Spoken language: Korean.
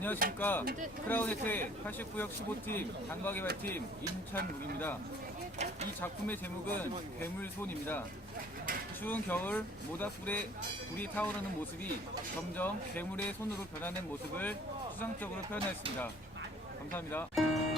안녕하십니까. 크라운 혜택 89역 15팀 단과개발팀 임찬국입니다. 이 작품의 제목은 괴물손입니다. 추운 겨울 모닥불에 불이 타오르는 모습이 점점 괴물의 손으로 변하는 모습을 추상적으로 표현하였습니다. 감사합니다.